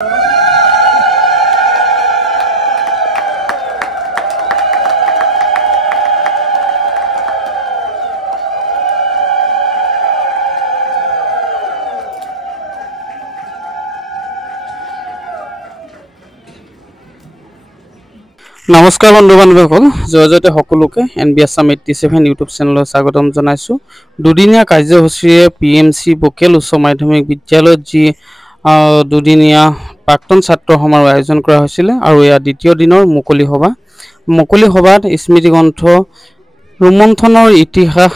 নমস্কাৰ বন্ধু বান্ধৱীসকল, জয়তে সকলোকে NB Assam 87 ইউটিউব চেনেলত স্বাগতম জনাইছো। দুদিনীয়া কাৰ্যসূচীৰে PMC বকেল উচ্চ মাধ্যমিক বিদ্যালয়ত যি দুদিনীয়া প্ৰাক্তন ছাত্ৰ সমাৰোহ আয়োজন কৰা হৈছিল আৰু এয়া দ্বিতীয় দিনৰ মুকলি সভাত স্মৃতি গ্ৰন্থ ৰোমন্থনৰ ইতিহাস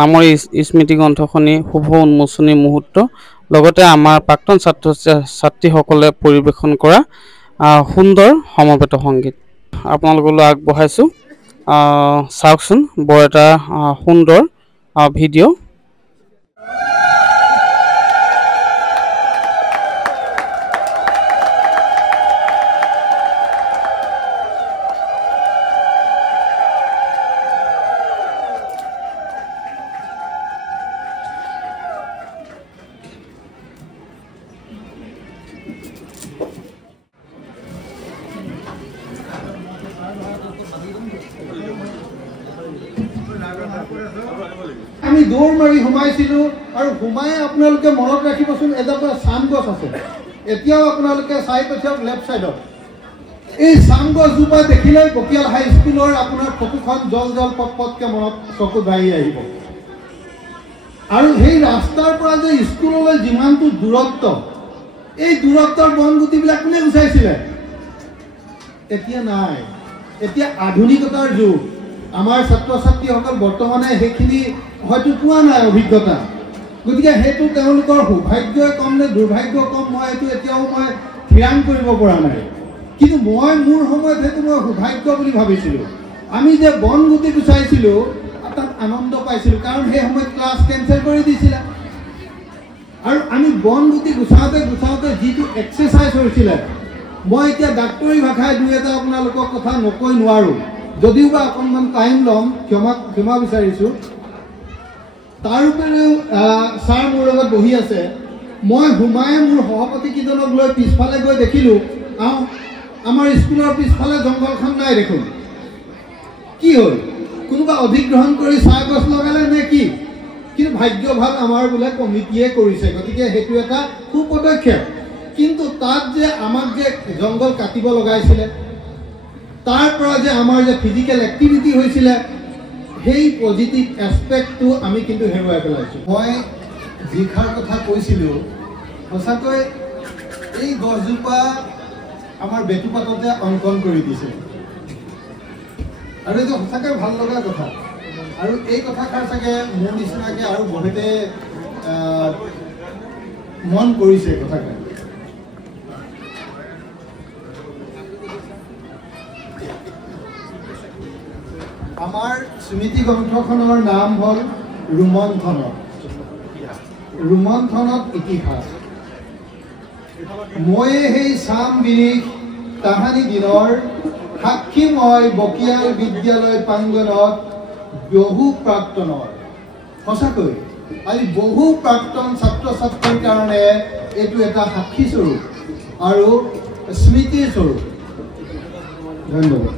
নামৰ স্মৃতি গ্ৰন্থখনি শুভ উন্মোচনী মুহূৰ্ত লগতে আমাৰ প্ৰাক্তন ছাত্ৰীসকলে পৰিৱেশন কৰা সুন্দৰ সমবেত সংগীত আপোনালোকলৈ আগবঢ়াইছো। চাওকচোন বৰ এটা সুন্দৰ ভিডিঅ'। আমি দৌৰ মাৰি সোমাইছিলোঁ আৰু সোমাই আপোনালোকে মনত ৰাখিবচোন, এজোপা চাম গছ আছে, এতিয়াও আপোনালোকে চাই পাইছক লেফ্ট ছাইডত। এই চাম গছজোপা দেখিলেই বকিয়াল হাইস্কুলৰ আপোনাৰ ফটোখন জল পটকৈ মনত চকুত ভাহি আহিব। আৰু সেই ৰাস্তাৰ পৰা যে স্কুললৈ যিমানটো দূৰত্ব, এই দূৰত্বৰ বনগুটিবিলাক কোনে গুচাইছিলে? এতিয়া নাই, এতিয়া আধুনিকতাৰ যুগ। আমাৰ ছাত্ৰ ছাত্ৰীসকল বৰ্তমানে সেইখিনি হয়তো পোৱা নাই অভিজ্ঞতা, গতিকে সেইটো তেওঁলোকৰ সৌভাগ্যই কম নে দুৰ্ভাগ্য কম মই এইটো এতিয়াও মই থিৰাং কৰিব পৰা নাই। কিন্তু মই মোৰ সময়ত সেইটো মই সৌভাগ্য বুলি ভাবিছিলোঁ। আমি যে বনগুটি গুচাইছিলোঁ তাত আনন্দ পাইছিলোঁ, কাৰণ সেই সময়ত ক্লাছ কেঞ্চেল কৰি দিছিলে আৰু আমি বনগুটি গুচাওঁতে যিটো এক্সাৰচাইজ হৈছিলে, মই এতিয়া ডাক্তৰী ভাষাই দুই এটা আপোনালোকৰ কথা নকৈ নোৱাৰোঁ, যদিও বা অকণমান টাইম ল'ম, ক্ষমা বিচাৰিছোঁ। তাৰ উপৰিও ছাৰ মোৰ লগত বহি আছে। মই সোমাই মোৰ সহপাঠীকেইজনক লৈ পিছফালে গৈ দেখিলোঁ আমাৰ স্কুলৰ পিছফালে জংঘলখন নাই দেখোন। কি হ'ল? কোনোবা অধিগ্ৰহণ কৰি চাহ গছ লগালে নে কি? কিন্তু ভাগ্য ভাল আমাৰ বোলে কমিটিয়ে কৰিছে, গতিকে সেইটো এটা সুপদক্ষেপ। কিন্তু তাত যে আমাক যে জংঘল কাটিব লগাইছিলে, তাৰ পৰা যে আমাৰ যে ফিজিকেল এক্টিভিটি হৈছিলে, সেই পজিটিভ এছপেক্টটো আমি কিন্তু হেৰুৱাই পেলাইছোঁ। মই যিষাৰ কথা কৈছিলোঁ, সঁচাকৈ এই গছজোপা আমাৰ বেটুপাততে অংকন কৰি দিছে আৰু এইটো সঁচাকৈ ভাল লগা কথা। আৰু এই কথাষাৰ চাগে মোৰ নিচিনাকৈ আৰু বহুতে মন কৰিছে কথাষাৰ। আমাৰ স্মৃতি গ্ৰন্থখনৰ নাম হ'ল ৰোমন্থনত ইতিহাস। ময়ে সেই চাম বিৰিখ তাহানি দিনৰ সাক্ষী মই বকিয়াল বিদ্যালয় প্ৰাংগণত বহু প্ৰাক্তনৰ। সঁচাকৈ আজি বহু প্ৰাক্তন ছাত্ৰ ছাত্ৰীৰ কাৰণে এইটো এটা সাক্ষী স্বৰূপ আৰু স্মৃতিৰ স্বৰূপ। ধন্যবাদ।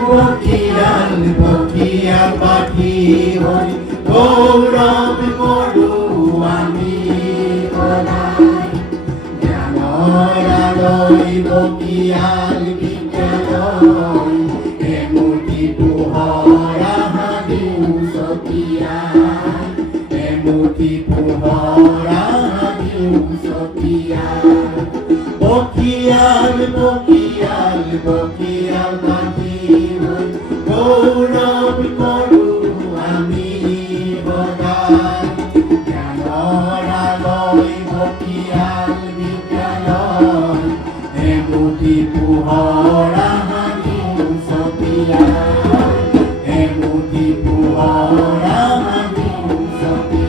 বকিয়াল বকিয়াল পাখি হৈ গৌৰৱ কৰোঁ আমি সদায় জ্ঞানৰ আলোয় বকিয়াল বিদ্যালয় এমুঠি পোহৰ দিওঁ ছটিয়াই এমুঠি পোহৰ দিওঁ ছটিয়াই বকিয়াল বকিয়াল বকিয়াল পাখি হৈ গৌৰৱ কৰোঁ আমি সদায় জ্ঞানৰ আলোয় বকিয়াল বিদ্যালয় এমুঠি পোহৰ দিওঁ ছটিয়াই এমুঠি পোহৰ দিওঁ ছটিয়াই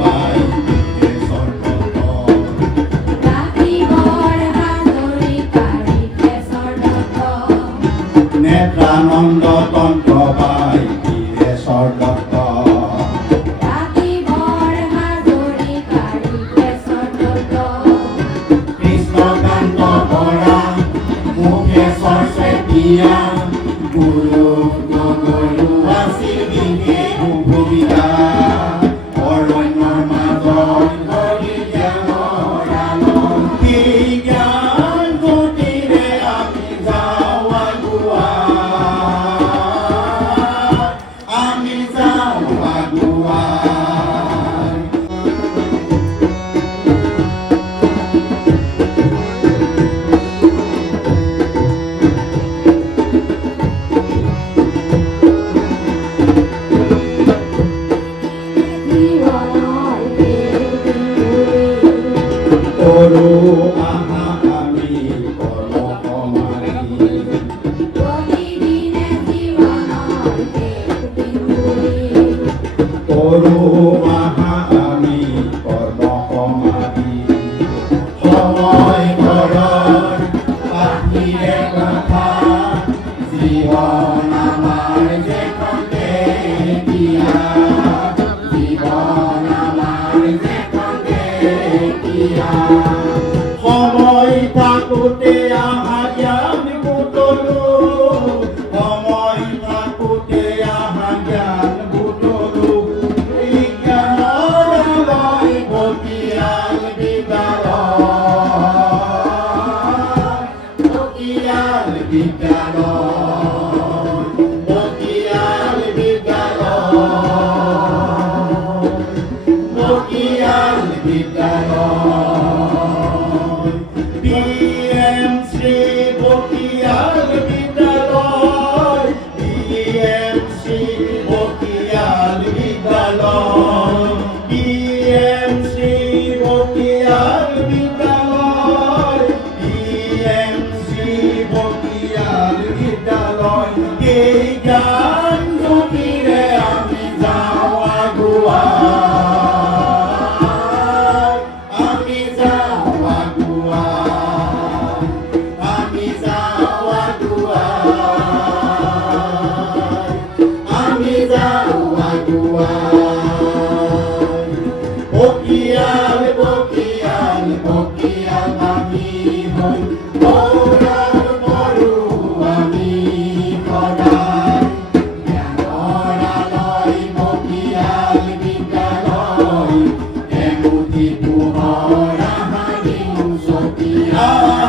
পাই স্বৰ্গত নেত্ৰানন্দ তন্ত্ৰ পাই স্বৰ্গত কৃষ্ণকান্ত বৰা মুখে চৰ্চে দিয়া গুৰু নগৰু আছিল বিনে ভূমিকা অৰণ্যৰ মাজত ধৰি জ্ঞানৰ আলোক জ্ঞান জ্যোতিৰে আমি যাওঁ আগুৱাই আমি যাওঁ আগুৱাই কৰো আহা আমি কৰ্মসমাধি কৰো আহা আমি কৰ্মসমাধি সময় ঘৰৰ পাখিৰে কথা জীৱন আমাৰ যেখনে দিয়া জীৱন আমাৰ যেখনে দিয়া সময় থাকোঁতে আহা জ্ঞান বুটলো সময় থাকোঁতে আহা জ্ঞান বুটলো বিজ্ঞানৰ আলয় বকিয়াল বিদ্যালয় বকিয়াল বিদ্যালয় বকিয়াল বিদ্যালয় বকিয়াল বিদ্যালয় BMC বকিয়াল বিদ্যালয় BMC বকিয়াল বিদ্যালয় BMC বকিয়াল বিদ্যালয় BMC বকিয়াল বিদ্যালয় এই জ্ঞান জ্যোতিৰে আমি যাওঁ আগুৱাই আমি যাওঁ আগুৱাই আমি যাওঁ আগুৱাই আমি যাওঁ আগুৱাই বকিয়াল বকিয়াল বকিয়াল আমি হৈ গৌৰৱ কৰোঁ আমি সদায় জ্ঞানৰ আলয় বকিয়াল বিদ্যালয় এমুঠি পোহৰ আহা দিওঁ ছটিয়াই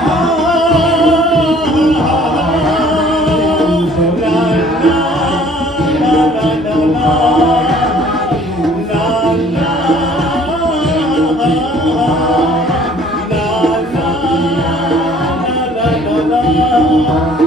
la la la la